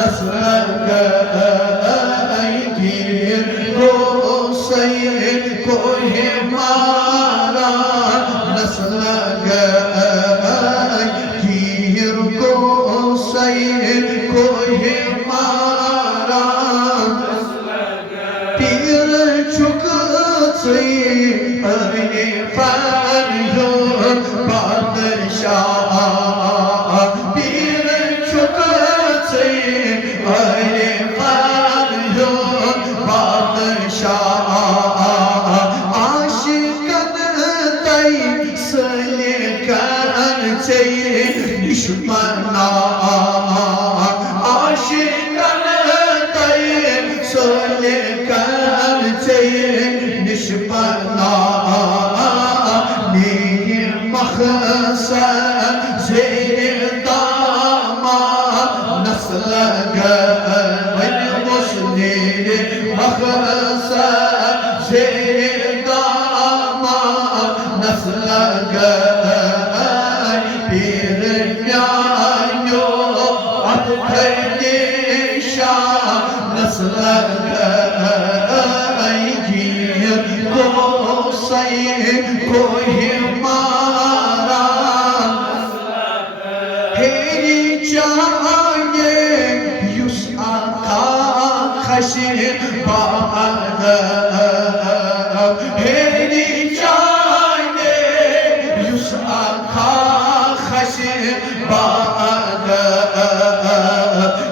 नस्ल गिर गोसाई कोहे मारा नस्ल गिर गोसाई कोहे मारा पीर चुकते अरे फरियो बादशाह पीर चुकते अरे फरियो बादशाह आशिकन तई सले कर चाहिए दुश्मना आशिकन तई सले कर चाहिए दुश्मना ने मखसद से दामा नस्ल गन मुस्ने मखसद से दामा नस्ल गन पीर न्यायो अतदेशा नस्ल कोहे मारा हेरी चाहिए युस आका खशे बाद हेरी चाहिए युस आका खशे बाद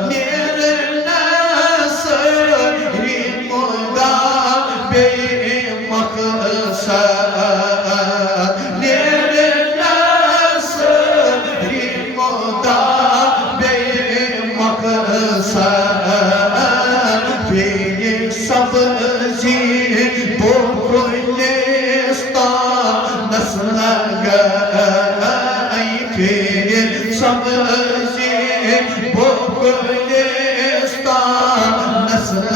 मेरे नसरी मुदा बे मकसद सब्जी बोलिस्ता नस्ल गई सब्जी बोलिस्ता नस्ल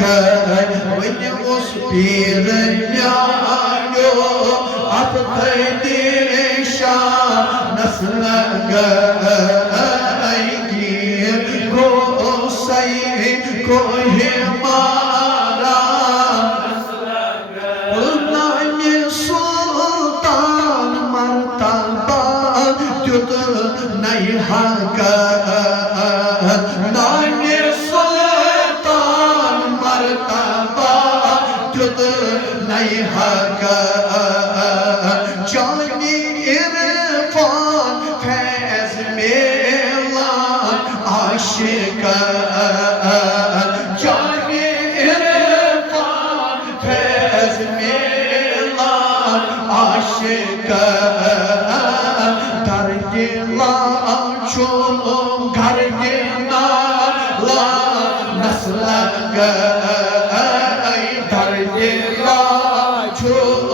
गई उस पीर न्यायो अतदेशा नस्ल गई गोसाई कोहे मारा नानी सुल्तान मर्तबा जुद नहीं हक नानी सुल्तान मर्तबा जुद नहीं हक जानी इरफान फैज मेला आशिक आशिक दर गिला चुम घर गिला ला नस्ल गई दर गिला चुम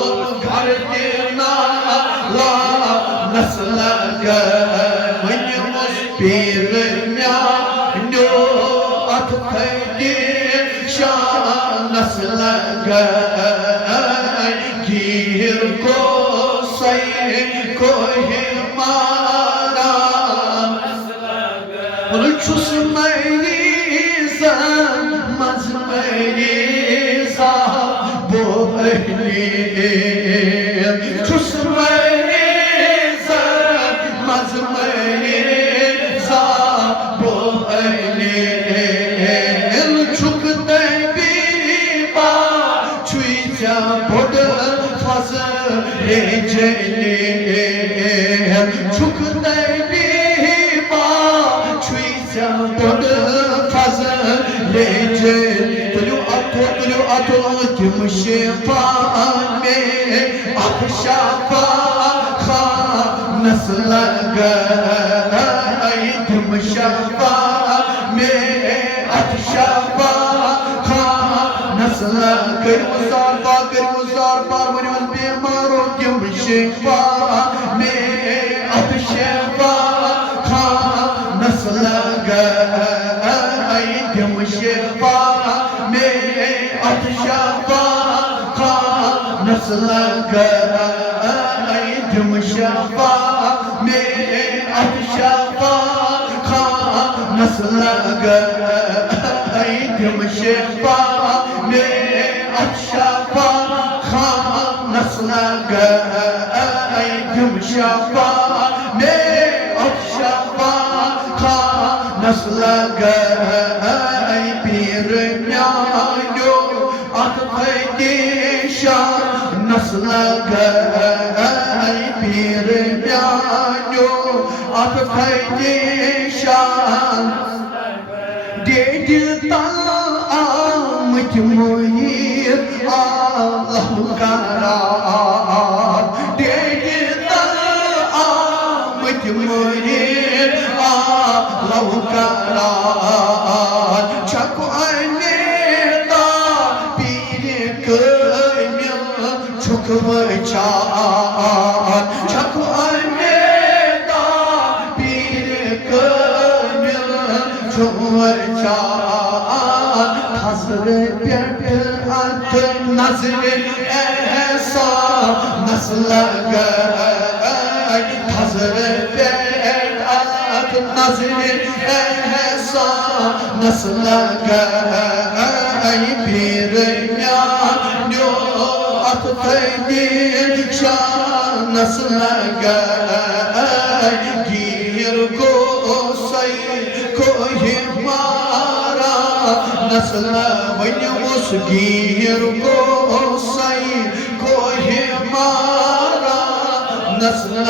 घर गिला ला नस्ल गई पीर न्यायो अतदेशा नस्ल गई गिर गोसाई कोहे मारा चुस मरीज़ा मज मरीज़ा बोली चुस मरीज़ा मज मरीज़ा बोली चुकते बीबा छुई जा बोड फजले जले चुकते बीबा छुई जा बोड फजले जले तुलु अतो किम शेफा में अखशाफा खा नस्ल गई तुम शफा में अखशाफा खा नस्ल कर मुजार पार वनिस बीमारो किम शेफा में अखशाफा खा नस्ल गई तुम शेफा में अखशाफा खा नस्ल गई तुम शफा में अखशाफा खा नस्ल गई तुम शिफा में अशफा खान नस्ल गई तुम शिफा में अशफा खान नस्ल गई पीर न्यायो अतफेशान नस्ल गई पीर न्यायो अतफेशान Dedi tal'amit muhir Allah karar Dedi tal'amit muhir Allah karar Çaku anneda biri kıymil çok mıçar Çaku anneda biri kıymil çok mıçar Hazır bir atın nazri ehsa nasıl gay Hazır bir atın nazri ehsa nasıl gay Bir nyanyo atfedin şan nasıl gay Gir kosay kohimara nasıl vanyus gir kosay kohimara nasıl